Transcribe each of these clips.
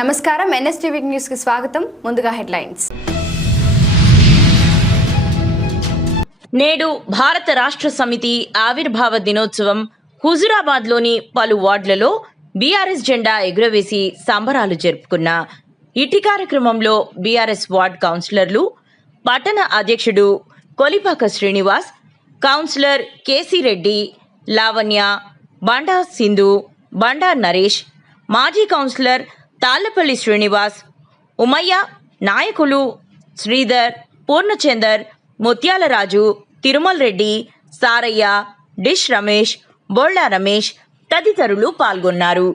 నమస్కారం NSTV news కి స్వాగతం. ముందుగా హెడ్లైన్స్. నేడు భారత రాష్ట్ర సమితి ఆవిర్భావ దినోత్సవం హుజురాబాద్లోని పలు వార్డులలో బీఆర్ఎస్ జెండా ఎగురవేసి సంబరాలు జరుపుకున్న ఇటీ కార్యక్రమంలో బీఆర్ఎస్ వార్డ్ కౌన్సిలర్లు, పట్టణ అధ్యక్షుడు కొలిపాక శ్రీనివాస్, కౌన్సిలర్ కేసీ రెడ్డి, లావణ్య, బండా సింధు, బండా నరేష్, మాజీ కౌన్సిలర్ తాళ్లపల్లి శ్రీనివాస్, ఉమయ్య, నాయకులు శ్రీధర్, పూర్ణచందర్, ముత్యాలరాజు, తిరుమల్ రెడ్డి, సారయ్య, డిష్ రమేష్, బోళ్ల రమేష్ తదితరులు పాల్గొన్నారు.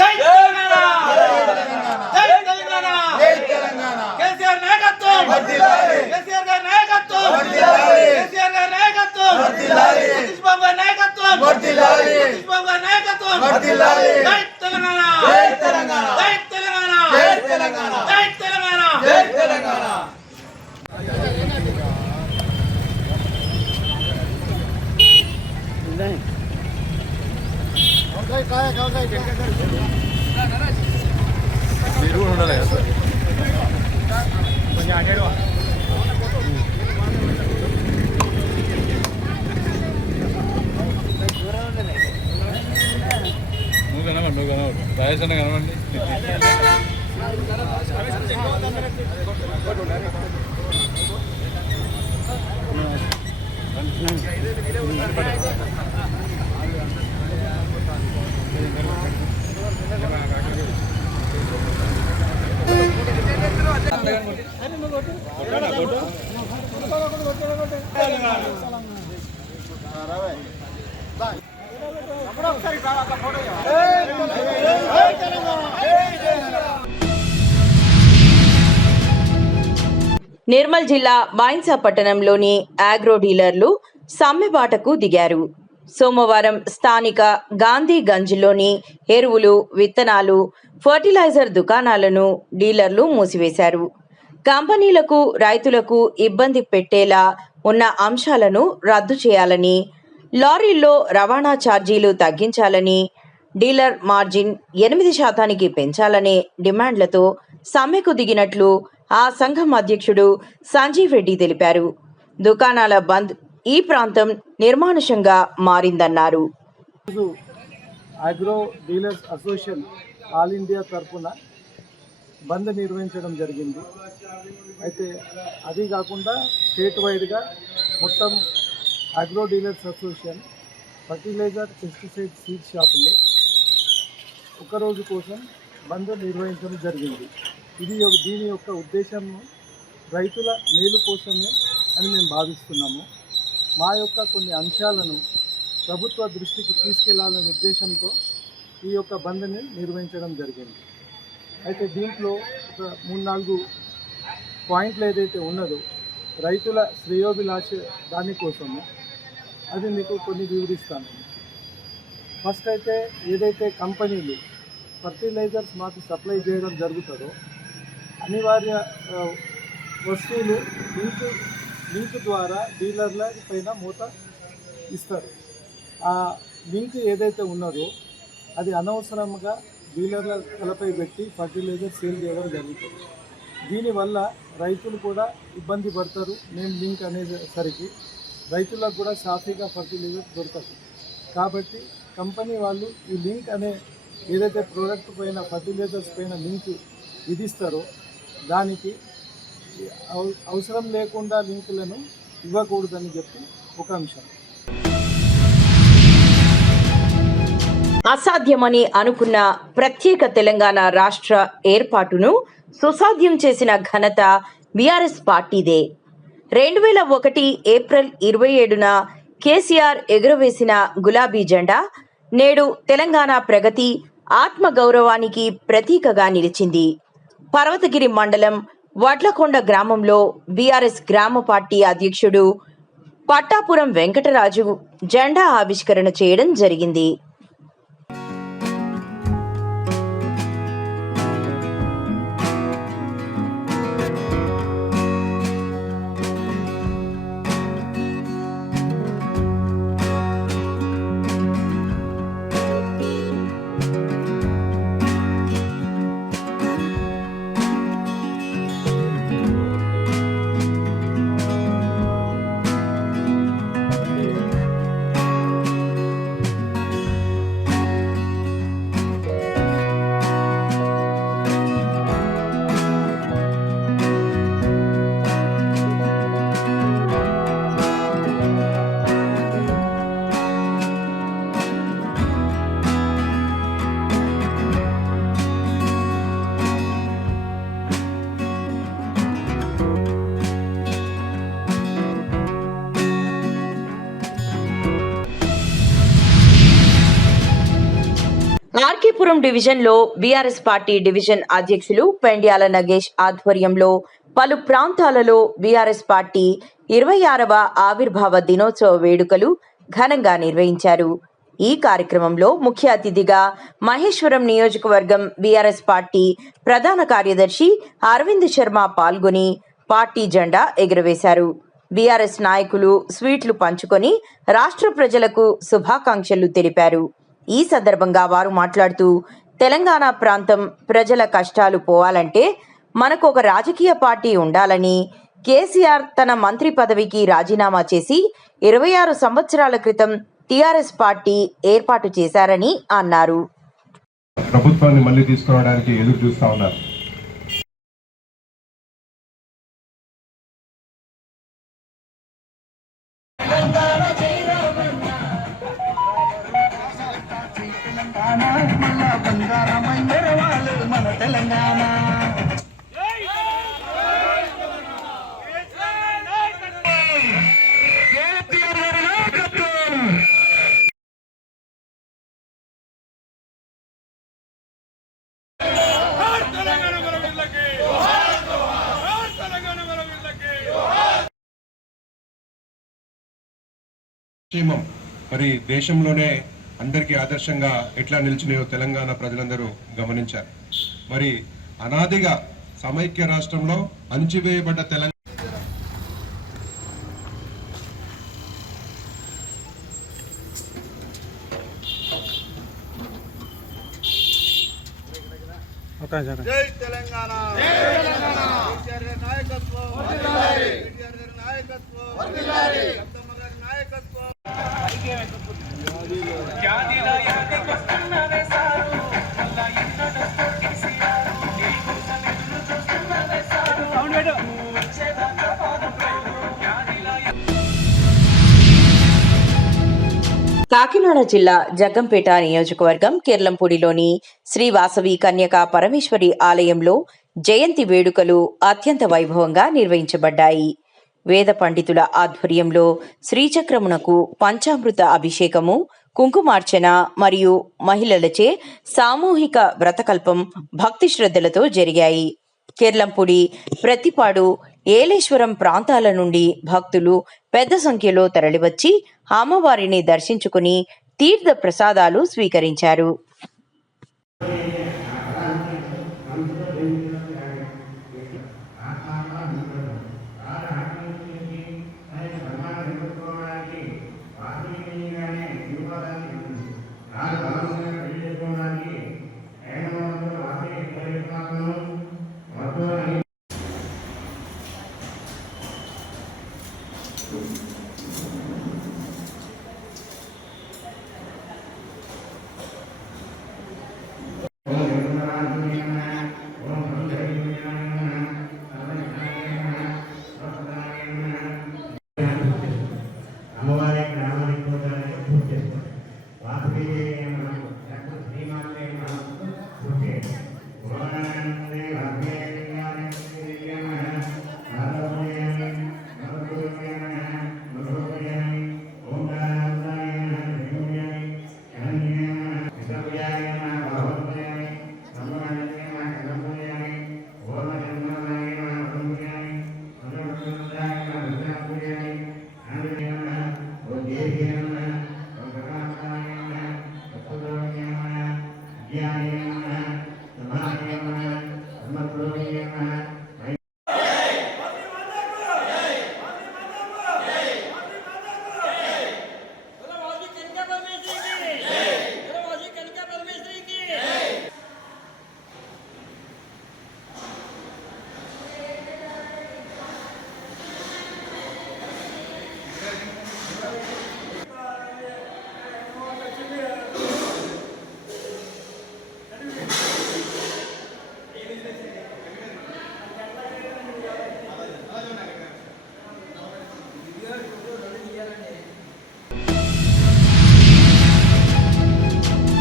జై తెలంగాణ జై తెలంగాణ జై తెలంగాణ కేసీఆర్ నాయకత్వం వర్ధిల్లాలి కేసీఆర్ గారి నాయకత్వం వర్ధిల్లాలి కేసీఆర్ గారి నాయకత్వం వర్ధిల్లాలి సతీష్ బాబు గారి నాయకత్వం వర్ధిల్లాలి సతీష్ బాబు గారి నాయకత్వం వర్ధిల్లాలి జై తెలంగాణ జై తెలంగాణ జై తెలంగాణ జై తెలంగాణ జై తెలంగాణ జై తెలంగాణ మీరు ఉండాలి కదా సార్. కొంచెం అడిగాడు నువ్వు కనవండి రాజేష్ అన్న కనవండి. నిర్మల్ జిల్లా బాయిన్సా పట్టణంలోని ఆగ్రో డీలర్లు సమ్మెబాటకు దిగారు. సోమవారం స్థానిక గాంధీగంజ్లోని ఎరువులు, విత్తనాలు, ఫర్టిలైజర్ దుకాణాలను డీలర్లు మూసివేశారు. కంపెనీలకు, రైతులకు ఇబ్బంది పెట్టేలా ఉన్న అంశాలను రద్దు చేయాలని, లారీల్లో రవాణా ఛార్జీలు తగ్గించాలని, డీలర్ మార్జిన్ 8% పెంచాలనే డిమాండ్లతో సమ్మెకు దిగినట్లు ఆ సంఘం అధ్యక్షుడు సంజీవ్ రెడ్డి తెలిపారు. దుకాణాల బంద్ ఈ ప్రాంతం నిర్మానుషంగా మారిందన్నారు. Agro dealers association all India తరఫున బంద్ నిర్వహించడం జరిగింది. అయితే అది కాకుండా స్టేట్ వైడ్గా మొత్తం agro dealers association fertilizer, pesticide, seed షాపుల్లో ఒకరోజు కోసం బంద్ నిర్వహించడం జరిగింది. దీని యొక్క ఉద్దేశం రైతుల మేలు కోసమే అని మేము భావిస్తున్నాము. మా యొక్క కొన్ని అంశాలను ప్రభుత్వ దృష్టికి తీసుకెళ్లాలనే ఉద్దేశంతో ఈ యొక్క బంద్ని నిర్వహించడం జరిగింది. అయితే దీంట్లో ఒక 3-4 పాయింట్లు ఏదైతే ఉన్నదో రైతుల శ్రేయోభిలాష దానికోసము అది మీకు కొన్ని వివరిస్తాను. ఫస్ట్ అయితే ఏదైతే కంపెనీలు ఫర్టిలైజర్స్ మాకు సప్లై చేయడం జరుగుతుందో అనివార్య వస్తువులు లింక్ ద్వారా డీలర్ల పైన మూత ఇస్తారు. ఆ లింక్ ఏదైతే ఉన్నదో అది అనవసరంగా డీలర్ల తలపై పెట్టి ఫర్టిలైజర్ సేల్ చేయడం జరుగుతుంది. దీనివల్ల రైతులు కూడా ఇబ్బంది పడతారు. మేము లింక్ అనేసరికి రైతులకు కూడా సాఫీగా ఫర్టిలైజర్ దొరకదు. కాబట్టి కంపెనీ వాళ్ళు ఈ లింక్ అనే ఏదైతే ప్రోడక్ట్ పైన ఫర్టిలైజర్స్ పైన లింక్ విధిస్తారో దానికి అవసరం లేకుండా లింకులను ఇవ్వకూడదని చెప్పి ఒక అంశం. అసాధ్యమని అనుకున్న ప్రత్యేక తెలంగాణ రాష్ట్ర ఏర్పాటును సుసాధ్యం చేసిన ఘనత బీఆర్ఎస్ పార్టీదే. 2001 ఏప్రిల్ 27న కేసీఆర్ ఎగురవేసిన గులాబీ జెండా నేడు తెలంగాణ ప్రగతి, ఆత్మగౌరవానికి ప్రతీకగా నిలిచింది. పర్వతగిరి మండలం వడ్లకొండ గ్రామంలో బీఆర్ఎస్ గ్రామ పార్టీ అధ్యక్షుడు పట్టాపురం వెంకటరాజు జెండా ఆవిష్కరణ చేయడం జరిగింది. హిందూపురం డివిజన్లో బీఆర్ఎస్ పార్టీ డివిజన్ అధ్యక్షులు పెండ్యాల నగేష్ ఆధ్వర్యంలో పలు ప్రాంతాలలో బీఆర్ఎస్ పార్టీ 26వ ఆవిర్భావ దినోత్సవ వేడుకలు ఘనంగా నిర్వహించారు. ఈ కార్యక్రమంలో ముఖ్య అతిథిగా మహేశ్వరం నియోజకవర్గం బీఆర్ఎస్ పార్టీ ప్రధాన కార్యదర్శి అరవింద్ శర్మ పాల్గొని పార్టీ జెండా ఎగురవేశారు. బీఆర్ఎస్ నాయకులు స్వీట్లు పంచుకొని రాష్ట్ర ప్రజలకు శుభాకాంక్షలు తెలిపారు. ఈ సందర్భంగా వారు మాట్లాడుతూ తెలంగాణ ప్రాంతం ప్రజల కష్టాలు పోవాలంటే మనకు ఒక రాజకీయ పార్టీ ఉండాలని, కేసీఆర్ తన మంత్రి పదవికి రాజీనామా చేసి 26 సంవత్సరాల క్రితం టీఆర్ఎస్ పార్టీ ఏర్పాటు చేశారని అన్నారు. ప్రభుత్వాన్ని మళ్ళీ తీసుకురావడానికి ఎదురు చూస్తా ఉన్నారు. క్షేమం మరి దేశంలోనే అందరికీ ఆదర్శంగా ఎట్లా నిలిచినాయో తెలంగాణ ప్రజలందరూ గమనించారు. మరి అనాదిగా సమైక్య రాష్ట్రంలో అణచివేయబడ్డ తెలంగాణ జై తెలంగాణ, కేసీఆర్ గారి నాయకత్వం, కేటీఆర్ గారి నాయకత్వం, అత్తమ్మ గారి నాయకత్వం. కాకినాడ జిల్లా జగ్గంపేట నియోజకవర్గం కిర్లంపూడిలోని శ్రీ వాసవి కన్యకా పరమేశ్వరి ఆలయంలో జయంతి వేడుకలు అత్యంత వైభవంగా నిర్వహించబడ్డాయి. వేద పండితుల ఆధ్వర్యంలో శ్రీచక్రమునకు పంచామృత అభిషేకము, కుంకుమార్చన మరియు మహిళలచే సామూహిక వ్రతకల్పం భక్తి శ్రద్ధలతో జరిగాయి. కిర్లంపూడి, ప్రతిపాడు, ఏలేశ్వరం ప్రాంతాల నుండి భక్తులు పెద్ద సంఖ్యలో తరలివచ్చి అమ్మవారిని దర్శించుకుని తీర్థ ప్రసాదాలు స్వీకరించారు.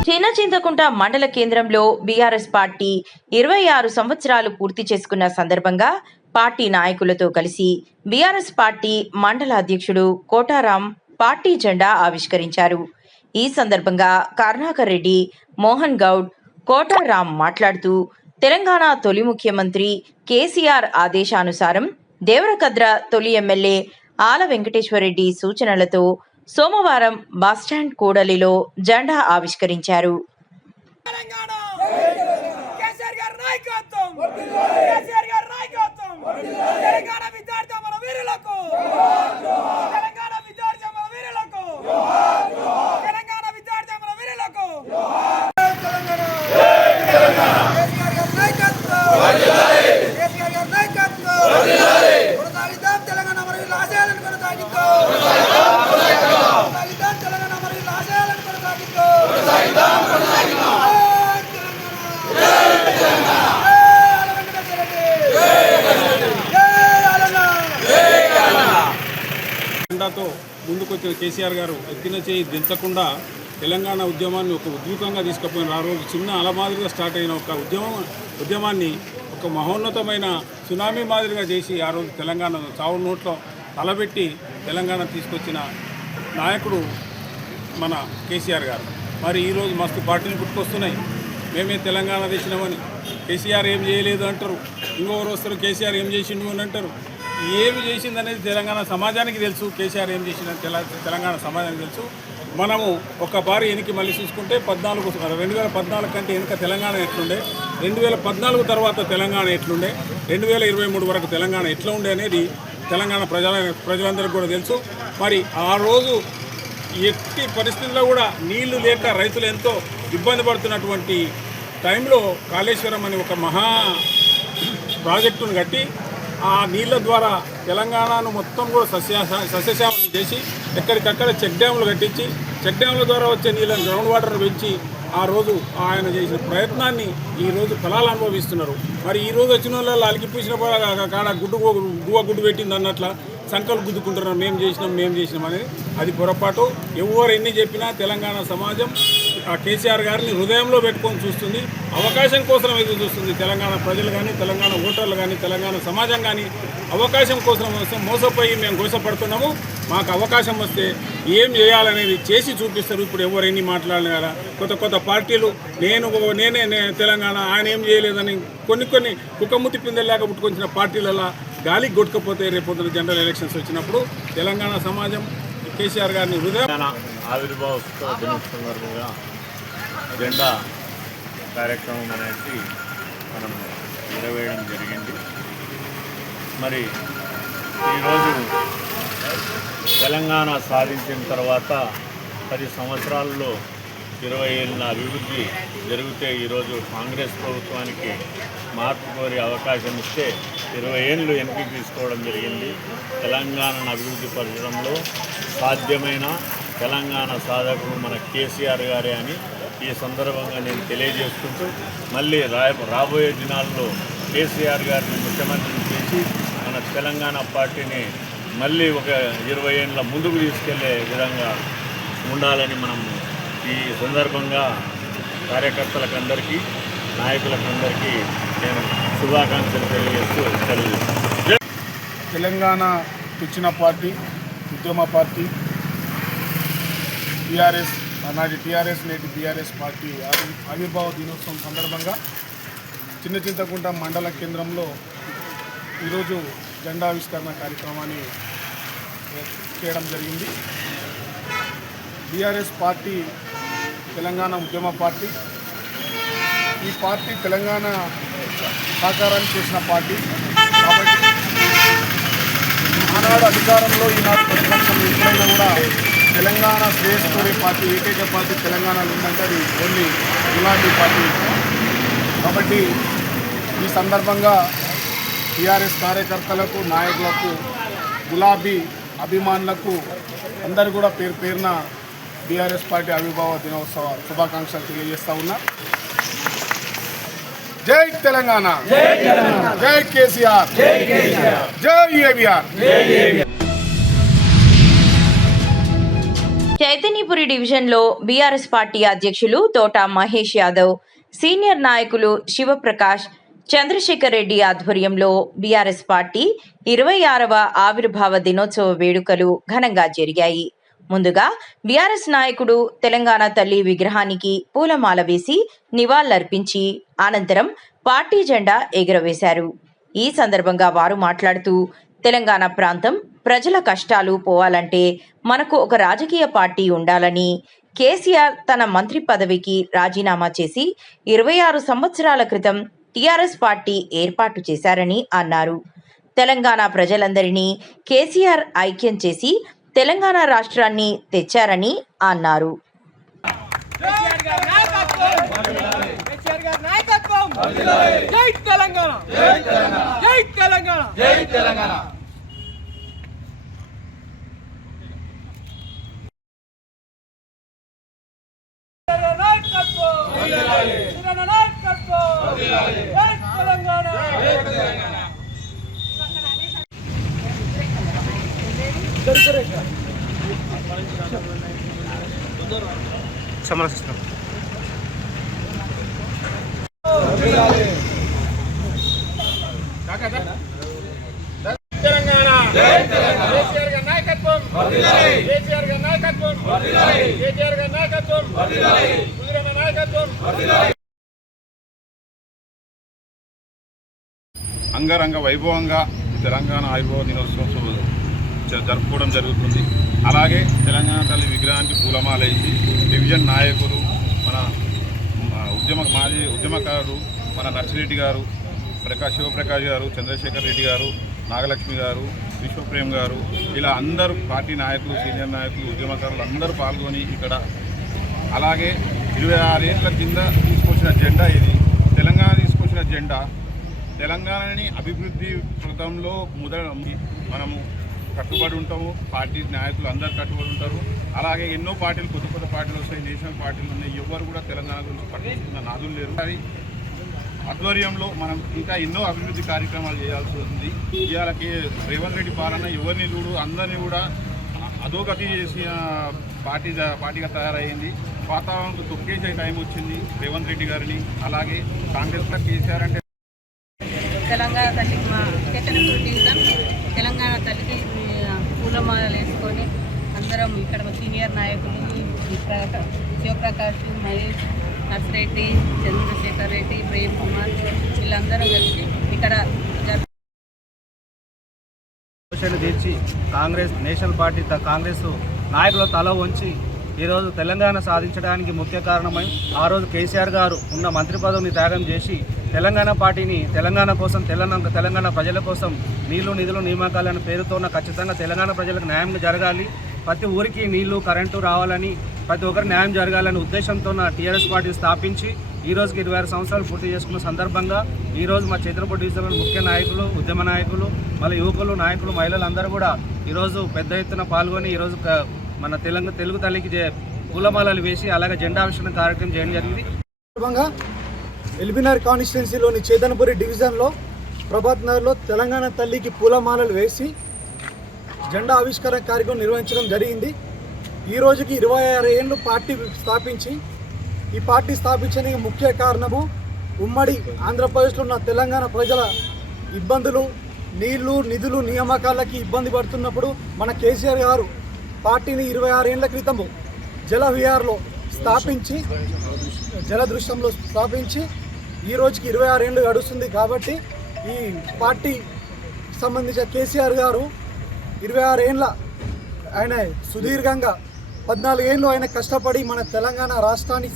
చిన్నచింతకుంట మండల కేంద్రంలో బీఆర్ఎస్ పార్టీ 26 సంవత్సరాలు పూర్తి చేసుకున్న సందర్భంగా పార్టీ నాయకులతో కలిసి బీఆర్ఎస్ పార్టీ మండల అధ్యక్షుడు కోటారాం పార్టీ జెండా ఆవిష్కరించారు. ఈ సందర్భంగా కరుణాకర్ రెడ్డి, మోహన్ గౌడ్, కోటారాం మాట్లాడుతూ తెలంగాణ తొలి ముఖ్యమంత్రి కేసీఆర్ ఆదేశానుసారం దేవరకద్ర తొలి ఎమ్మెల్యే ఆల వెంకటేశ్వరరెడ్డి సూచనలతో సోమవారం బస్టాండ్ కూడలిలో జెండా ఆవిష్కరించారు. జెండాతో ముందుకొచ్చిన కేసీఆర్ గారు ఎత్తిన చేయి దించకుండా తెలంగాణ ఉద్యమాన్ని ఒక ఉద్యూకంగా తీసుకుపోయిన ఆ రోజు చిన్న అల మాదిరిగా స్టార్ట్ అయిన ఒక ఉద్యమాన్ని ఒక మహోన్నతమైన సునామీ మాదిరిగా చేసి ఆ రోజు తెలంగాణ చావు నోట్లో తలబెట్టి తెలంగాణ తీసుకొచ్చిన నాయకుడు మన కేసీఆర్ గారు. మరి ఈరోజు మస్తు పార్టీలు పుట్టుకొస్తున్నాయి. మేమే తెలంగాణ తెచ్చినామని, కేసీఆర్ ఏం చేయలేదు అంటారు. ఇంకొకరు వస్తారు కేసీఆర్ ఏం చేసిండు అని అంటారు. ఏమి చేసిందనేది తెలంగాణ సమాజానికి తెలుసు. కేసీఆర్ ఏం చేసిందని తెలంగాణ సమాజానికి తెలుసు. మనము ఒక్కసారి వెనక్కి మళ్ళీ చూసుకుంటే 2014 కంటే వెనుక తెలంగాణ ఎట్లుండే, 2014 తర్వాత తెలంగాణ ఎట్లుండే, 2023 వరకు తెలంగాణ ఎట్లా ఉండే అనేది తెలంగాణ ప్రజలందరికీ కూడా తెలుసు. మరి ఆ రోజు ఎట్టి పరిస్థితుల్లో కూడా నీళ్లు లేక రైతులు ఎంతో ఇబ్బంది పడుతున్నటువంటి టైంలో కాళేశ్వరం అని ఒక మహా ప్రాజెక్టును కట్టి ఆ నీళ్ళ ద్వారా తెలంగాణను మొత్తం కూడా సస్యశ్యామలం చేసి ఎక్కడికక్కడ చెక్ డ్యాములు కట్టించి చెక్ డ్యాముల ద్వారా వచ్చే నీళ్ళని గ్రౌండ్ వాటర్ను పెంచి ఆ రోజు ఆయన చేసిన ప్రయత్నాన్ని ఈరోజు ఫలాలు అనుభవిస్తున్నారు. మరి ఈరోజు వచ్చిన వాళ్ళు అలికిపూసిన కాడ గుడ్డు పెట్టింది అన్నట్ల సంకలు గుద్దుకుంటున్నారు. మేము చేసినాం అనేది అది పొరపాటు. ఎవరు ఎన్ని చెప్పినా తెలంగాణ సమాజం ఆ కేసీఆర్ గారిని హృదయంలో పెట్టుకొని చూస్తుంది. అవకాశం కోసం ఎదురు చూస్తుంది. తెలంగాణ ప్రజలు కానీ, తెలంగాణ ఓటర్లు కానీ, తెలంగాణ సమాజం కానీ అవకాశం కోసం మోసపోయి మేము గోసపడుతున్నాము. మాకు అవకాశం వస్తే ఏం చేయాలనేది చేసి చూపిస్తారు. ఇప్పుడు ఎవరు ఎన్ని మాట్లాడిన కదా కొత్త పార్టీలు నేనే తెలంగాణ, ఆయన ఏం చేయలేదని కొన్ని కుక్కముత్తి పిందెల్లాగా పుట్టుకొచ్చిన పార్టీలలో గాలికి కొట్టుకపోతే రేపొద్దున జనరల్ ఎలక్షన్స్ వచ్చినప్పుడు తెలంగాణ సమాజం కేసీఆర్ గారిని హృదయం ఆవిర్భావ దినోత్సవం సందర్భంగా జెండా కార్యక్రమం అనేది మనం నెరవేయడం జరిగింది. మరి ఈరోజు తెలంగాణ సాధించిన తర్వాత 10 సంవత్సరాల్లో 20 ఏళ్ళ అభివృద్ధి జరిగితే ఈరోజు కాంగ్రెస్ ప్రభుత్వానికి మార్పు కోరి అవకాశం ఇస్తే 20 ఏళ్ళు వెనక్కి తీసుకోవడం జరిగింది. తెలంగాణను అభివృద్ధి పరచడంలో సాధ్యమైన తెలంగాణ సాధకుడు మన కేసీఆర్ గారే అని ఈ సందర్భంగా నేను తెలియజేసుకుంటూ మళ్ళీ రాబోయే దినాల్లో కేసీఆర్ గారిని ముఖ్యమంత్రిని చేసి మన తెలంగాణ పార్టీని మళ్ళీ ఒక 20 ఏళ్ళ ముందుకు తీసుకెళ్లే విధంగా ఉండాలని మనం ఈ సందర్భంగా కార్యకర్తలకందరికీ నాయకులకందరికీ నేను శుభాకాంక్షలు తెలియజేస్తూ తెలంగాణ తెచ్చిన పార్టీ ఉద్యమ పార్టీ టీఆర్ఎస్, ఆనాటి టీఆర్ఎస్ నేటి బీఆర్ఎస్ పార్టీ ఆవిర్భావ దినోత్సవం సందర్భంగా చింతకుంట మండల కేంద్రంలో ఈరోజు జెండావిష్కరణ కార్యక్రమాన్ని చేయడం జరిగింది. బీఆర్ఎస్ పార్టీ తెలంగాణ ఉద్యమ పార్టీ. ఈ పార్టీ తెలంగాణ సాకారాన్ని చేసిన పార్టీ కాబట్టి ఆనాడు అధికారంలో ఈనాడు ప్రతిపక్షంలో ఎప్పుడైనా కూడా తెలంగాణ శ్రేయస్కోరే పార్టీ ఏకైక పార్టీ తెలంగాణలో ఉందంటే అది ఓన్లీ గులాబీ పార్టీ. కాబట్టి ఈ సందర్భంగా టీఆర్ఎస్ కార్యకర్తలకు, నాయకులకు, గులాబీ అభిమానులకు అందరూ కూడా పేరున బీఆర్ఎస్ పార్టీ ఆవిర్భావ దినోత్సవ శుభాకాంక్షలు తెలియజేస్తా ఉన్నా. జై తెలంగాణ, జై కేసీఆర్, జై ఏబీఆర్. చైతన్యపురి డివిజన్లో బీఆర్ఎస్ పార్టీ అధ్యక్షులు తోట మహేష్ యాదవ్, సీనియర్ నాయకులు శివప్రకాష్, చంద్రశేఖర్ రెడ్డి ఆధ్వర్యంలో బీఆర్ఎస్ పార్టీ 26వ ఆవిర్భావ దినోత్సవ వేడుకలు ఘనంగా జరిగాయి. ముందుగా బీఆర్ఎస్ నాయకుడు తెలంగాణ తల్లి విగ్రహానికి పూలమాల వేసి నివాళులర్పించి అనంతరం పార్టీ జెండా ఎగురవేశారు. ఈ సందర్భంగా వారు మాట్లాడుతూ తెలంగాణ ప్రాంతం ప్రజల కష్టాలు పోవాలంటే మనకు ఒక రాజకీయ పార్టీ ఉండాలని, కేసీఆర్ తన మంత్రి పదవికి రాజీనామా చేసి 26 సంవత్సరాల క్రితం టీఆర్ఎస్ పార్టీ ఏర్పాటు చేశారని అన్నారు. తెలంగాణ ప్రజలందరినీ కేసీఆర్ ఐక్యం చేసి తెలంగాణ రాష్ట్రాన్ని తెచ్చారని అన్నారు. అంగరంగ వైభవంగా తెలంగాణ ఆవిర్భావ దినోత్సవం జరుపుకోవడం జరుగుతుంది. అలాగే తెలంగాణ తల్లి విగ్రహానికి పూలమాలేసి డివిజన్ నాయకులు, మన మాజీ ఉద్యమకారులు మన నర్సిరెడ్డి గారు, శివప్రకాష్ గారు, చంద్రశేఖర్ రెడ్డి గారు, నాగలక్ష్మి గారు, విశ్వప్రేమ్ గారు, ఇలా అందరూ పార్టీ నాయకులు, సీనియర్ నాయకులు, ఉద్యమకారులు అందరూ పాల్గొని ఇక్కడ, అలాగే 26 ఏళ్ల కింద తీసుకొచ్చిన జెండా ఇది. తెలంగాణ తీసుకొచ్చిన జెండా తెలంగాణని అభివృద్ధి పథంలో మనము కట్టుబడి ఉంటాము. పార్టీ నాయకులు అందరు కట్టుబడి ఉంటారు. అలాగే ఎన్నో పార్టీలు, కొత్త పార్టీలు వస్తాయి, నేషనల్ పార్టీలు ఉన్నాయి. ఎవరు కూడా తెలంగాణ గురించి పట్టించుకున్న నాదులు లేరు. అది ఆధ్వర్యంలో మనం ఇంకా ఎన్నో అభివృద్ధి కార్యక్రమాలు చేయాల్సి ఉంది. ఇవాళ రేవంత్ రెడ్డి పాలన ఎవరిని చూడు అందరినీ కూడా అధోగతి చేసిన పార్టీగా తయారైంది. వాతావరణంతో తొక్కేసే టైం వచ్చింది రేవంత్ రెడ్డి గారిని. అలాగే కాంగ్రెస్లో కేసీఆర్ అంటే తెలంగాణ తల్లికి మా కేసీఆర్ డివిజన్ తెలంగాణ తల్లికి పూలమాలలు వేసుకొని అందరం ఇక్కడ సీనియర్ నాయకులు శివప్రకాష్, మహేష్, నర్సిరెడ్డి, చంద్రశేఖర్ రెడ్డి, ప్రేమ్ కుమార్ వీళ్ళందరూ కలిసి ఇక్కడ తీర్చి కాంగ్రెస్ నేషనల్ పార్టీ కాంగ్రెస్ నాయకుల తల వంచి ఈరోజు తెలంగాణ సాధించడానికి ముఖ్య కారణమై ఆ రోజు కేసీఆర్ గారు ఉన్న మంత్రి పదవిని త్యాగం చేసి తెలంగాణ పార్టీని తెలంగాణ కోసం తెలంగాణ ప్రజల కోసం నీళ్లు నిధులు నియామకాలనే పేరుతో ఖచ్చితంగా తెలంగాణ ప్రజలకు న్యాయం జరగాలి, ప్రతి ఊరికి నీళ్లు కరెంటు రావాలని, ప్రతి ఒక్కరి న్యాయం జరగాలనే ఉద్దేశంతో టీఆర్ఎస్ పార్టీ స్థాపించి ఈ రోజుకి 26 సంవత్సరాలు పూర్తి చేసుకున్న సందర్భంగా ఈరోజు మా చైతన్యపూర్ డివిజన్లో ముఖ్య నాయకులు, ఉద్యమ నాయకులు, మళ్ళీ యువకులు, నాయకులు, మహిళలు అందరూ కూడా ఈరోజు పెద్ద ఎత్తున పాల్గొని ఈరోజు మన తెలుగు తల్లికి పూలమాలలు వేసి అలాగే జెండావిష్కరణ కార్యక్రమం చేయడం జరిగింది. ఎల్బీనగర్ కాన్స్టిట్యున్సీలోని చైతన్యపురి డివిజన్లో ప్రభాత్ నగర్లో తెలంగాణ తల్లికి పూలమాలలు వేసి జెండా ఆవిష్కరణ కార్యక్రమం నిర్వహించడం జరిగింది. ఈ రోజుకి 26 ఏళ్ళు పార్టీ స్థాపించి ఈ పార్టీ స్థాపించడానికి ముఖ్య కారణము ఉమ్మడి ఆంధ్రప్రదేశ్లో ఉన్న తెలంగాణ ప్రజల ఇబ్బందులు, నీళ్లు నిధులు నియామకాలకి ఇబ్బంది పడుతున్నప్పుడు మన కేసీఆర్ గారు పార్టీని 26 ఏళ్ల క్రితము జలవిహార్లో స్థాపించి జలదృశ్యంలో స్థాపించి ఈ రోజుకి 26 ఏళ్ళు గడుస్తుంది. కాబట్టి ఈ పార్టీ సంబంధించిన కేసీఆర్ గారు 26 ఏళ్ళ ఆయన సుదీర్ఘంగా 14 ఏళ్ళు ఆయన కష్టపడి మన తెలంగాణ రాష్ట్రాన్ని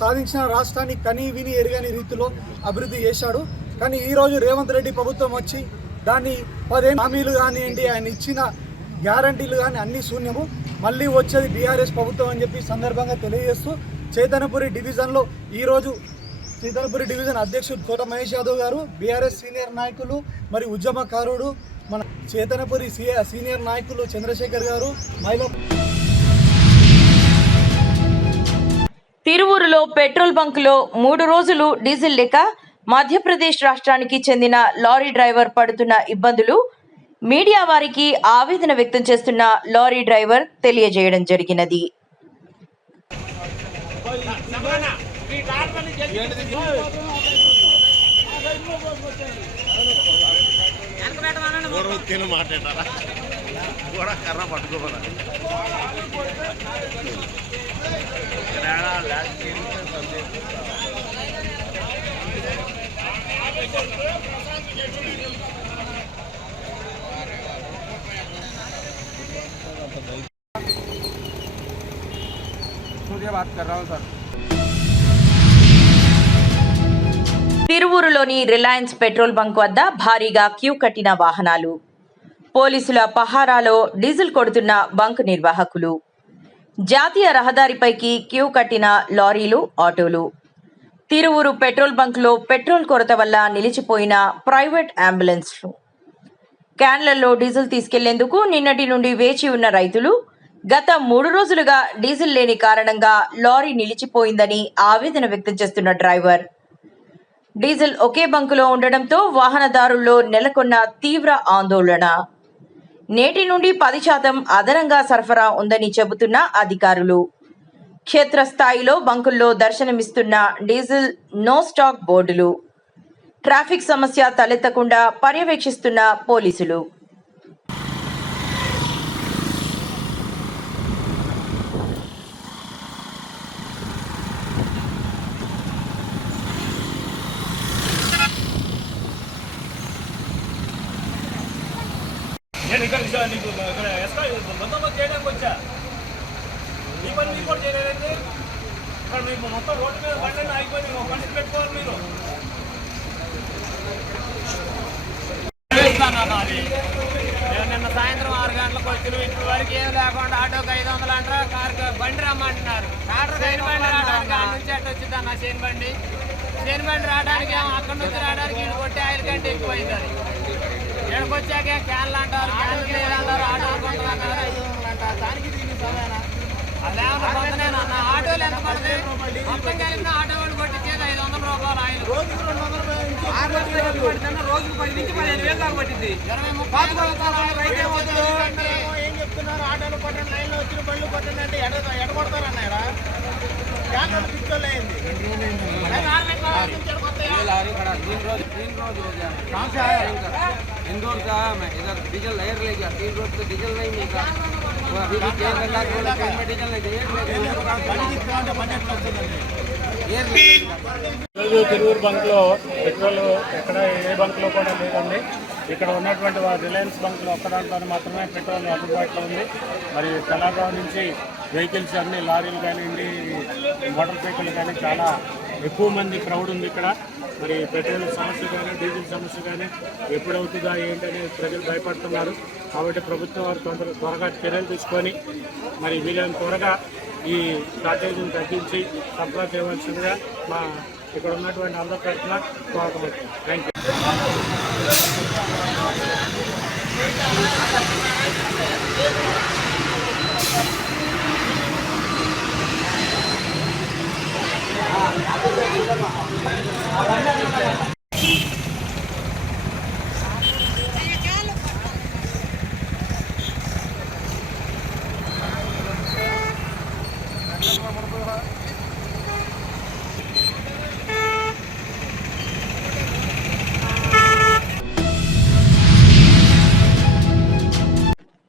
సాధించిన రాష్ట్రాన్ని కని విని ఎరగని రీతిలో అభివృద్ధి చేశాడు. కానీ ఈరోజు రేవంత్ రెడ్డి ప్రభుత్వం వచ్చి దాన్ని 10 హామీలు కానివ్వండి, ఆయన ఇచ్చిన గ్యారంటీలు కానీ అన్ని శూన్యము. మళ్ళీ వచ్చేది బీఆర్ఎస్ ప్రభుత్వం అని చెప్పి సందర్భంగా తెలియజేస్తూ చైతన్యపురి డివిజన్లో ఈరోజు చైతన్యపురి డివిజన్ అధ్యక్షుడు తోట మహేష్ యాదవ్ గారు, బీఆర్ఎస్ సీనియర్ నాయకులు మరి ఉద్యమకారుడు మన చైతన్యపురి సీనియర్ నాయకులు చంద్రశేఖర్ గారు, మహిళ తిరువూరులో పెట్రోల్ బంకులో 3 రోజులు డీజిల్ లేక మధ్యప్రదేశ్ రాష్ట్రానికి చెందిన లారీ డ్రైవర్ పడుతున్న ఇబ్బందులు మీడియా వారికి ఆవేదన వ్యక్తం చేస్తున్న లారీ డ్రైవర్ తెలియజేయడం జరిగినది. కూడా కర్ర పట్టుకోవాలి. తిరువూరులోని రిలయన్స్ పెట్రోల్ బంక్ వద్ద భారీగా క్యూ కట్టిన వాహనాలు. పోలీసుల పహారాలో డీజిల్ కొడుతున్న బంక్ నిర్వాహకులు. జాతీయ రహదారిపైకి క్యూ కట్టిన లారీలు, ఆటోలు. తిరువూరు పెట్రోల్ బంక్లో పెట్రోల్ కొరత వల్ల నిలిచిపోయిన ప్రైవేట్ అంబులెన్స్లు. క్యాన్లలో డీజిల్ తీసుకెళ్లేందుకు నిన్నటి నుండి వేచి ఉన్న రైతులు. గత 3 రోజులుగా డీజిల్ లేని కారణంగా లారీ నిలిచిపోయిందని ఆవేదన వ్యక్తం చేస్తున్న డ్రైవర్. డీజిల్ ఒకే బంకులో ఉండడంతో వాహనదారుల్లో నెలకొన్న తీవ్ర ఆందోళన. నేటి నుండి 10% అదనంగా సరఫరా ఉందని చెబుతున్న అధికారులు. క్షేత్రస్థాయిలో బంకుల్లో దర్శనమిస్తున్న డీజిల్ నో స్టాక్ బోర్డులు. ట్రాఫిక్ సమస్య తలెత్తకుండా పర్యవేక్షిస్తున్న పోలీసులు. నేను ఇక్కడ నీకు బందోబస్తు చేయడానికి వచ్చా. ఈ పని మీకు కూడా చేయలేదండి. ఇక్కడ మీకు మొత్తం రోడ్డు మీద బండి ఆగిపోయి ఒక మనిషి పెట్టుకోవాలి మీరు. నేను నిన్న సాయంత్రం 6 గంటలకు వచ్చిన ఇప్పుడు వరకు ఏం లేకుండా ఆటోకి 500 అంటారా, కారుకి బండి రమ్మంటున్నారు. శని బండి రావడానికి అక్కడ నుంచి అటు వచ్చింది అన్న శని బండి రావడానికి అక్కడ నుంచి రావడానికి ఇటు కొట్టి 5 గంటలు ఎక్కువైంది. అది ఇక్కడికి వచ్చాక క్యాన్లు అంటారు, క్యాన్లు లేదంటారు, ఆటోలు కొంటారు, 500 అంటారు. దానికి దీనికి సమయనా? అదేమన్నా పొందనేనా అన్న? ఆటోలు ఎంత పడుతుంది? మొత్తం కలిపిన ఆటో వాళ్ళు కొట్టించేది 500 రూపాయలు. ఆయన రోజుకు 200 పడుతున్నా, రోజుకు 10 నుంచి 15,000 దాకా పట్టింది. 20-30 ఏం చెప్తున్నారు? ఆటోలు కొట్టండి, లైన్లో వచ్చిన బళ్ళు కొట్టండి అంటే ఎడగొడతారన్న ఇక్కడ క్యాన్లు పిచ్చోళ్ళు అయింది. इंदौर का इधर डीजल एयर ले गया 3 रोज से डीजल नहीं मिलता. अभी भी डीजल नहीं తిరువూరు బంక్లో పెట్రోల్ ఎక్కడ ఏ బంక్లో కూడా లేదండి. ఇక్కడ ఉన్నటువంటి రిలయన్స్ బంక్లో ఒక్క దాంట్లో మాత్రమే పెట్రోల్ అందుబాటులో ఉంది. మరి తెలంగాణ నుంచి వెహికల్స్ అన్ని లారీలు కానివ్వండి, మోటార్ సైకిల్ కానీ చాలా ఎక్కువ మంది క్రౌడ్ ఉంది ఇక్కడ. మరి పెట్రోల్ సమస్య కానీ డీజిల్ సమస్య కానీ ఎప్పుడవుతుందా ఏంటని ప్రజలు భయపడుతున్నారు. కాబట్టి ప్రభుత్వం వారు త్వరగా చర్యలు తీసుకొని మరి వీళ్ళని త్వరగా ఈ షార్టేజ్ని తగ్గించి సరఫరా చేయవలసిందిగా మా ఇక్కడ ఉన్నటువంటి అందరి తరఫున కోరకబడుతుంది. Thank you.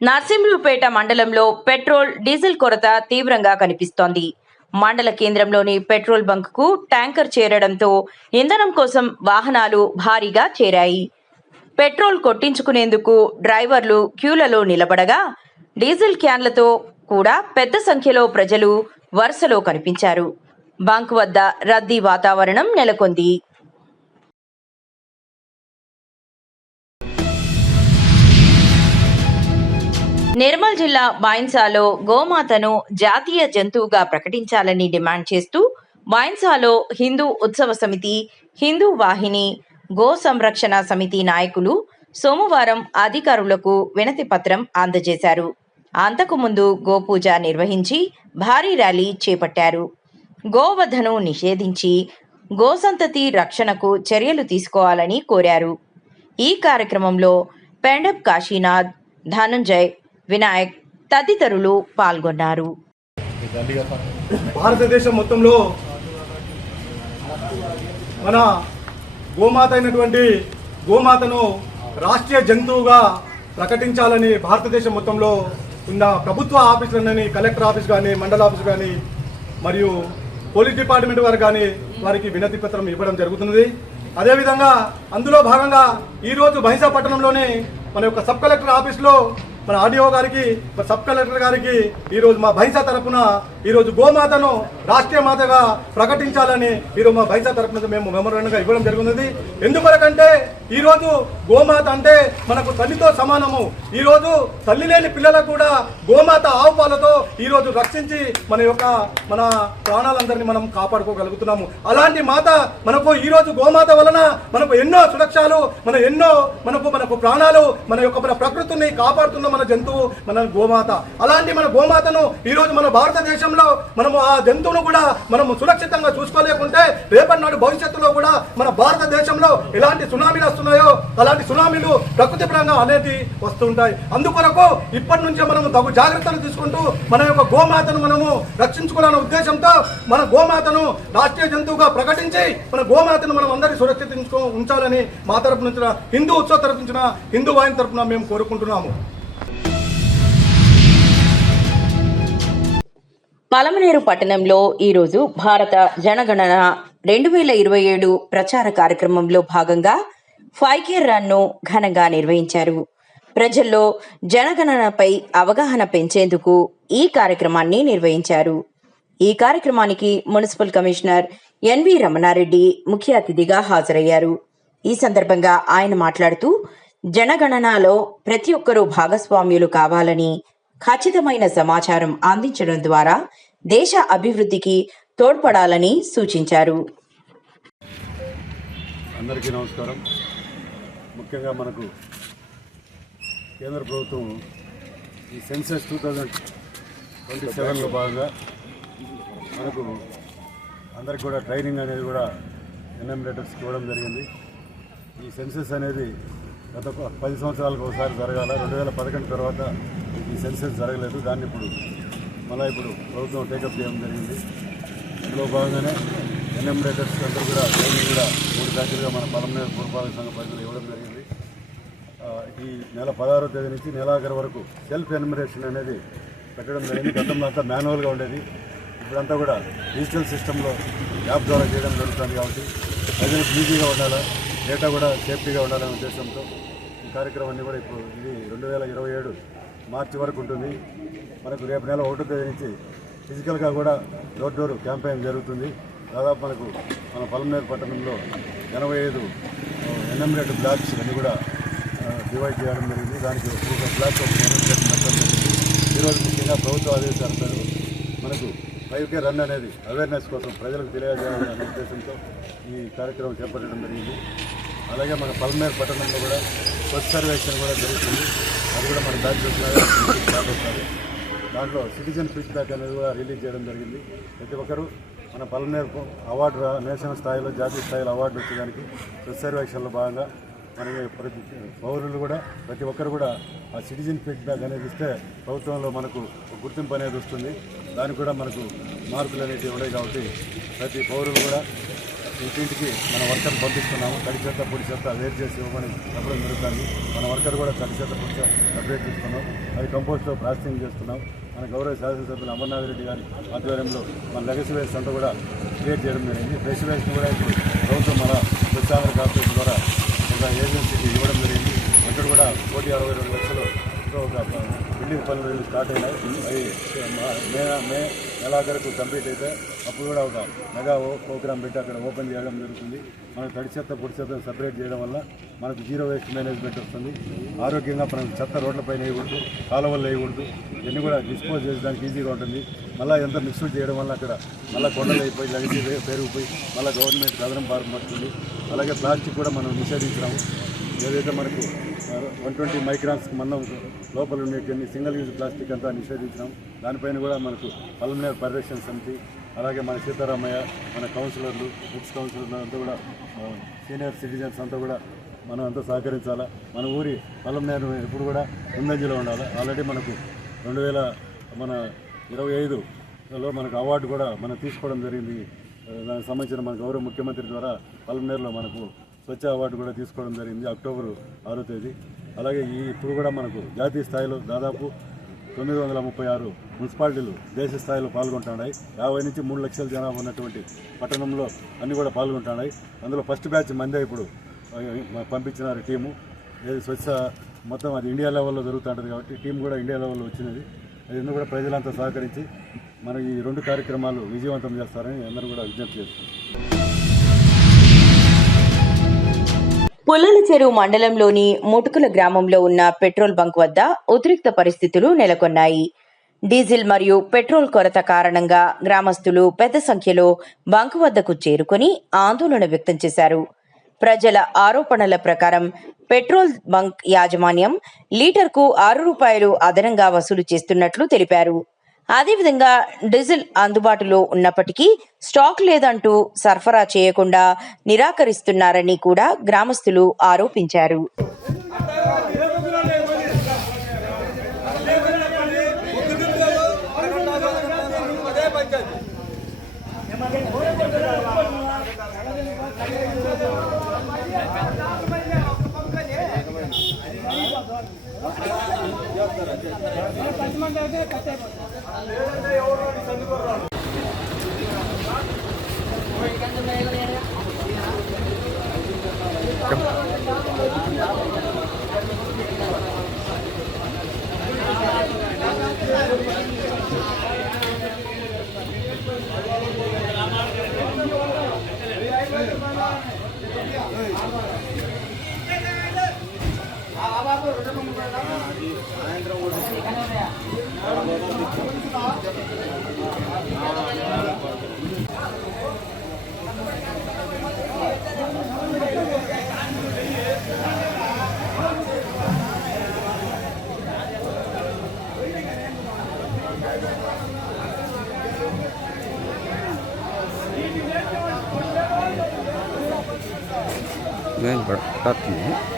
నర్సింహులపేట మండలంలో పెట్రోల్, డీజిల్ కొరత తీవ్రంగా కనిపిస్తోంది. మండల కేంద్రంలోని పెట్రోల్ బంకుకు ట్యాంకర్ చేరడంతో ఇంధనం కోసం వాహనాలు భారీగా చేరాయి. పెట్రోల్ కొట్టించుకునేందుకు డ్రైవర్లు క్యూలలో నిలబడగా డీజిల్ క్యాన్లతో కూడా పెద్ద సంఖ్యలో ప్రజలు వరుసలో కనిపించారు. బంక్ వద్ద రద్దీ వాతావరణం నెలకొంది. నిర్మల్ జిల్లా బైన్సాలో గోమాతను జాతీయ జంతువుగా ప్రకటించాలని డిమాండ్ చేస్తూ బైన్సాలో హిందూ ఉత్సవ సమితి, హిందూ వాహిని, గో సంరక్షణ సమితి నాయకులు సోమవారం అధికారులకు వినతి పత్రం అందజేశారు. అంతకుముందు గోపూజ నిర్వహించి భారీ ర్యాలీ చేపట్టారు. గోవధను నిషేధించి గోసంతతి రక్షణకు చర్యలు తీసుకోవాలని కోరారు. ఈ కార్యక్రమంలో పెండప్ కాశీనాథ్, ధనుంజయ్, వినాయక్ తదితరులు పాల్గొన్నారు. భారతదేశం మొత్తంలో మన గోమాత అయినటువంటి గోమాతను రాష్ట్రీయ జంతువుగా ప్రకటించాలని భారతదేశం మొత్తంలో ఉన్న ప్రభుత్వ ఆఫీసులన్నీ కలెక్టర్ ఆఫీస్ కానీ మండల ఆఫీస్ కానీ మరియు పోలీస్ డిపార్ట్మెంట్ వారు కానీ వారికి వినతి పత్రం ఇవ్వడం జరుగుతున్నది. అదేవిధంగా అందులో భాగంగా ఈరోజు బహింసా పట్టణంలోనే మన యొక్క సబ్ కలెక్టర్ ఆఫీస్లో మన ఆర్డీఓ గారికి సబ్ కలెక్టర్ గారికి ఈరోజు మా బహింసా తరఫున ఈరోజు గోమాతను రాష్ట్రీయ మాతగా ప్రకటించాలని ఈరోజు మా బహింసా తరఫున మేము మెమోరాండంగా ఇవ్వడం జరుగుతుంది. ఎందువరకంటే ఈరోజు గోమాత అంటే మనకు తల్లితో సమానము. ఈరోజు తల్లి లేని పిల్లలకు కూడా గోమాత ఆవు పాలతో ఈరోజు రక్షించి మన ప్రాణాలందరినీ మనం కాపాడుకోగలుగుతున్నాము. అలాంటి మాత మనకు ఈరోజు గోమాత వలన మనకు ఎన్నో సురక్షాలు మనకు ప్రాణాలు మన ప్రకృతిని కాపాడుతున్న మన జంతువు మన గోమాత. అలాంటి మన గోమాతను ఈరోజు మన భారతదేశంలో మనము ఆ జంతువును కూడా మనము సురక్షితంగా చూసుకోలేకుంటే రేపటి నాడు భవిష్యత్తులో కూడా మన భారతదేశంలో ఎలాంటి సునామీలు వస్తున్నాయో అలాంటి సునామీలు ప్రకృతి పరంగా అనేది వస్తుంటాయి. అందుకొరకు ఇప్పటి నుంచే మనము తగు జాగ్రత్తలు తీసుకుంటూ మన యొక్క గోమాతను మనము రక్షించుకోవాలనే ఉద్దేశంతో మన గోమాతను రాష్ట్రీయ జంతువుగా ప్రకటించి మన గోమాతను మనం అందరి సురక్షితంగా ఉంచాలని మా తరపు నుంచి హిందూ ఉత్సవ తరపు నుంచి హిందూ వాహిని తరపున మేము కోరుకుంటున్నాము. పలమనేరు పట్టణంలో ఈరోజు భారత జనగణన 2027 ప్రచార కార్యక్రమంలో భాగంగా 5K రన్ను ఘనంగా నిర్వహించారు. ప్రజల్లో జనగణనపై అవగాహన పెంచేందుకు ఈ కార్యక్రమాన్ని నిర్వహించారు. ఈ కార్యక్రమానికి మున్సిపల్ కమిషనర్ ఎన్వి రమణారెడ్డి ముఖ్య అతిథిగా హాజరయ్యారు. ఈ సందర్భంగా ఆయన మాట్లాడుతూ జనగణనలో ప్రతి ఒక్కరూ భాగస్వామ్యులు కావాలని, ఖచ్చితమైన సమాచారం అందించడం ద్వారా దేశ అభివృద్ధికి తోడ్పడాలని సూచించారు. అందరికీ నమస్కారం. ముఖ్యంగా మనకు కేంద్ర ప్రభుత్వం ఈ సెన్సస్ 2027లో భాగంగా మనకు అందరికి కూడా ట్రైనింగ్ అనేది కూడా ఎన్ఎంరేటర్స్కి ఇవ్వడం జరిగింది. ఈ సెన్సస్ అనేది గత 10 సంవత్సరాలకు ఒకసారి జరగాల. 2011 తర్వాత ఈ సెన్సస్ జరగలేదు. దాన్ని ఇప్పుడు ప్రభుత్వం టేకప్ చేయడం జరిగింది. ఇందులో భాగంగానే ఎన్ఎంరేటర్స్ అందరూ కూడా ట్రైనింగ్ కూడా 3 బ్యాచ్లుగా మన పలమనేరు పురపాలక సంఘ పరిధిలో ఇవ్వడం జరిగింది. ఈ నెల 16వ తేదీ నుంచి నెలాఖరు వరకు సెల్ఫ్ ఎన్యూమరేషన్ అనేది పెట్టడం జరిగింది. గతంలో అంతా మాన్యువల్గా ఉండేది. ఇప్పుడంతా కూడా డిజిటల్ సిస్టంలో యాప్ ద్వారా చేయడం జరుగుతుంది. కాబట్టి ప్రజలకు ఈజీగా ఉండాలి, డేటా కూడా సేఫ్టీగా ఉండాలనే ఉద్దేశంతో ఈ కార్యక్రమాన్ని కూడా ఇప్పుడు ఇది 2027 మార్చి వరకు ఉంటుంది. మనకు రేపు నెల 1వ తేదీ నుంచి ఫిజికల్గా కూడా డోర్ డోర్ క్యాంపెయిన్ జరుగుతుంది. దాదాపు మన పలమనేరు పట్టణంలో 85 ఎన్ఎంరేట్ బ్లాక్స్ అన్ని కూడా డివైడ్ చేయడం జరిగింది. దానికి ఒక బ్లాక్ ఒక ఎన్ఎంరేట్ పెట్టడం జరిగింది. ఈరోజు ముఖ్యంగా ప్రభుత్వ ఆదేశాలు మనకు 5K రన్ అనేది అవేర్నెస్ కోసం ప్రజలకు తెలియజేయాలనే ఉద్దేశంతో ఈ కార్యక్రమం చేపట్టడం జరిగింది. అలాగే మన పలమనేరు పట్టణంలో కూడా స్వచ్ఛ సర్వేక్షణ కూడా జరుగుతుంది. అది కూడా మన బ్యాచ్లాగా స్టార్ట్ అవుతుంది. దాంట్లో సిటిజన్ ఫీడ్బ్యాక్ అనేది కూడా రిలీజ్ చేయడం జరిగింది. ప్రతి ఒక్కరూ మన పలమనేరు అవార్డు నేషనల్ స్థాయిలో జాతీయ స్థాయిలో అవార్డు వచ్చేదానికి స్వచ్ఛ సర్వేక్షణలో భాగంగా మనకి ప్రతి పౌరులు కూడా ప్రతి ఒక్కరు కూడా ఆ సిటిజన్ ఫీడ్బ్యాక్ అనేది ఇస్తే ప్రభుత్వంలో మనకు గుర్తింపు అనేది వస్తుంది. దానికి కూడా మనకు మార్కులు అనేవి ఉన్నాయి. కాబట్టి ప్రతి పౌరులు కూడా ఇంటింటికి మన వర్కర్ పంపిస్తున్నాము. తడి చెత్త పొడి చెత్త వేరు చేసి ఇవ్వమని చెప్పడం జరుగుతుంది. మన వర్కర్ కూడా తడి చెత్త పొడి సపరేట్ చేస్తున్నాం. అది కంపోస్ట్లో ప్రాసెసింగ్ చేస్తున్నాం. మన గౌరవ శాసనసభ్యులు అమర్నాథ్ రెడ్డి గారి ఆధ్వర్యంలో మన లెగసీ వేస్ట్ అంతా కూడా క్రియేట్ చేయడం జరిగింది. ఫ్రెష్ వేస్ట్ కూడా ఇప్పుడు ప్రభుత్వం మన స్వచ్ఛాంధ్ర కార్పొరేషన్ ద్వారా ఒక ఏజెన్సీకి ఇవ్వడం జరిగింది. అక్కడ కూడా 162 లక్షలు ఒక బిల్డింగ్ పనులు స్టార్ట్ అయినాయి. అవి మే నెలాఖరుకు కంప్లీట్ అయితే అప్పుడు కూడా ఒక మెగా ప్రోగ్రామ్ పెట్టి అక్కడ ఓపెన్ చేయడం జరుగుతుంది. మనకు తడి చెత్త పొడి చెత్త సపరేట్ చేయడం వల్ల మనకు జీరో వేస్ట్ మేనేజ్మెంట్ వస్తుంది. ఆరోగ్యంగా మనం చెత్త రోడ్లపైన వేయకూడదు, కాలువలు వేయకూడదు. ఇవన్నీ కూడా డిస్పోజ్ చేసేదానికి ఈజీగా ఉంటుంది. మళ్ళీ ఎంత మిక్స్డ్ చేయడం వల్ల అక్కడ మళ్ళీ కొండలు అయిపోయి లగిసి పెరిగిపోయి మళ్ళీ గవర్నమెంట్ కదనం పడుతుంది. అలాగే ప్లాస్టిక్ కూడా మనం నిషేధించినాము. ఏదైతే మనకు 120 మైక్రాన్స్ మనం లోపల ఉండేటువంటి సింగిల్ యూజ్ ప్లాస్టిక్ అంతా నిషేధించినాం. దానిపైన కూడా మనకు పలమనేరు పరిరక్షణ సమితి, అలాగే మన సీతారామయ్య, మన కౌన్సిలర్లు, ఎక్స్ కౌన్సిలర్లు అంతా కూడా సీనియర్ సిటిజన్స్ అంతా కూడా మనం అంతా సహకరించాలా. మన ఊరి పలమనేరు ఎప్పుడు కూడా ముందంజలో ఉండాలి. ఆల్రెడీ మనకు 2025లో మనకు అవార్డు కూడా మనం తీసుకోవడం జరిగింది. దానికి సంబంధించిన మన గౌరవ ముఖ్యమంత్రి ద్వారా పలమనేరులో మనకు స్వచ్ఛ అవార్డు కూడా తీసుకోవడం జరిగింది అక్టోబర్ 6వ తేదీ. అలాగే ఇప్పుడు కూడా మనకు జాతీయ స్థాయిలో దాదాపు 936 మున్సిపాలిటీలు దేశ స్థాయిలో పాల్గొంటున్నాయి. 50 నుంచి 3 లక్షల జనాభా ఉన్నటువంటి పట్టణంలో అన్నీ కూడా పాల్గొంటున్నాయి. అందులో ఫస్ట్ బ్యాచ్ మందే ఇప్పుడు పంపించినారు టీము. స్వచ్ఛ మొత్తం అది ఇండియా లెవెల్లో జరుగుతుంటుంది కాబట్టి టీం కూడా ఇండియా లెవెల్లో వచ్చినది. అది కూడా ప్రజలంతా సహకరించి మన ఈ 2 కార్యక్రమాలు విజయవంతం చేస్తారని అందరూ కూడా విజ్ఞప్తి చేస్తున్నారు. పుల్లల చెరువు మండలంలోని ముటుకుల గ్రామంలో ఉన్న పెట్రోల్ బంక్ వద్ద ఉద్రిక్త పరిస్థితులు నెలకొన్నాయి. డీజిల్ మరియు పెట్రోల్ కొరత కారణంగా గ్రామస్తులు పెద్ద సంఖ్యలో బంక్ వద్దకు చేరుకుని ఆందోళన వ్యక్తం చేశారు. ప్రజల ఆరోపణల ప్రకారం పెట్రోల్ బంక్ యాజమాన్యం లీటర్కు 6 రూపాయలు అదనంగా వసూలు చేస్తున్నట్లు తెలిపారు. అదేవిధంగా డీజిల్ అందుబాటులో ఉన్నప్పటికీ స్టాక్ లేదంటూ సరఫరా చేయకుండా నిరాకరిస్తున్నారని కూడా గ్రామస్తులు ఆరోపించారు. मैं बताती हूँ।